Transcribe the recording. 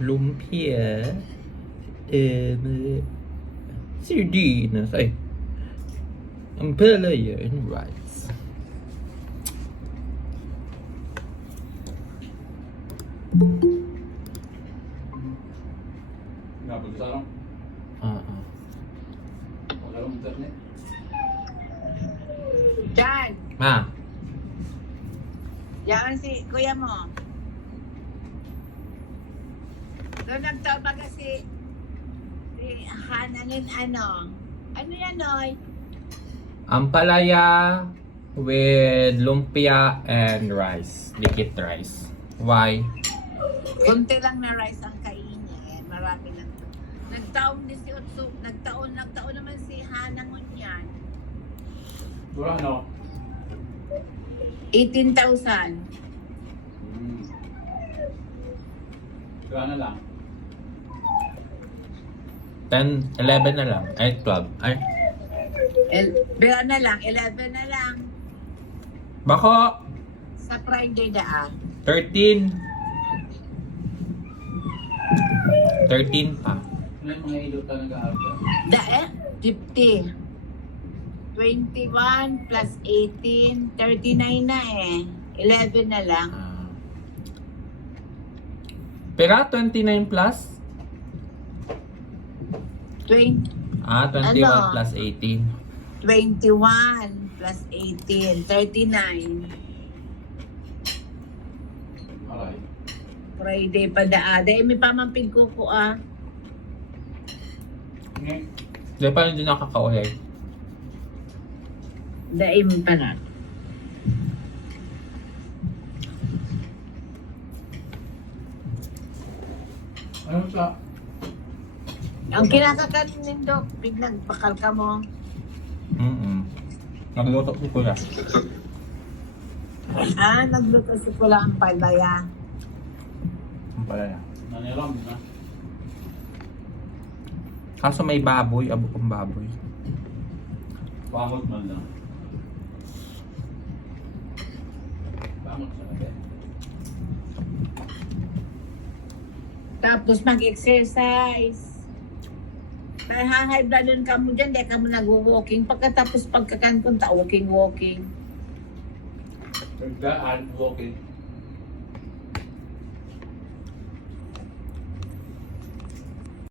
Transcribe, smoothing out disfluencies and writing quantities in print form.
lumpia, sardinas, ampalaya, and rice. Napagsa lang. Wala lang internet. Jan, Ma, yan si kuya mo. Doon nagtabaga si Hananin ano yan Noy? ampalaya with lumpia and rice, dikit rice. Why? Kunti lang na rice ang kainin. Marami lang. Nagtaon din si Utsu. Nagtaon naman si Hanangon yan. Wala ano? 18,000. Wala na lang. 10, 11 na lang. Ay, 12. Ay, Pero na lang, 11 na lang. bako, Sa Friday daan. 13. 13 pa. Ano yung mga ilot ka nag-aaral? Daan, 50. 21 plus 18, 39 na eh. 11 na lang. Pera, 29 plus? 20, 21 Ano? plus 18. 21 plus 18, 39. Aray. Friday pa daan. Dahil may pamampin ko Di pa hindi nakakaulit. Dahil mo pa na. Ano sa? Ang kinakakanin nindo, biglang bakal ka mo. Nagluto ko kuya. Nagluto si Kula ang palaya. Ang pala na. Naniram na. Kaso may baboy, abo kong baboy. Bangot man lang. Bangot sa natin. Tapos mag-exercise. Kaya high blood ka mo dyan, dahil ka mo nag-walking. Pagkatapos pagkakanpunta, walking. Nagdaan, walking.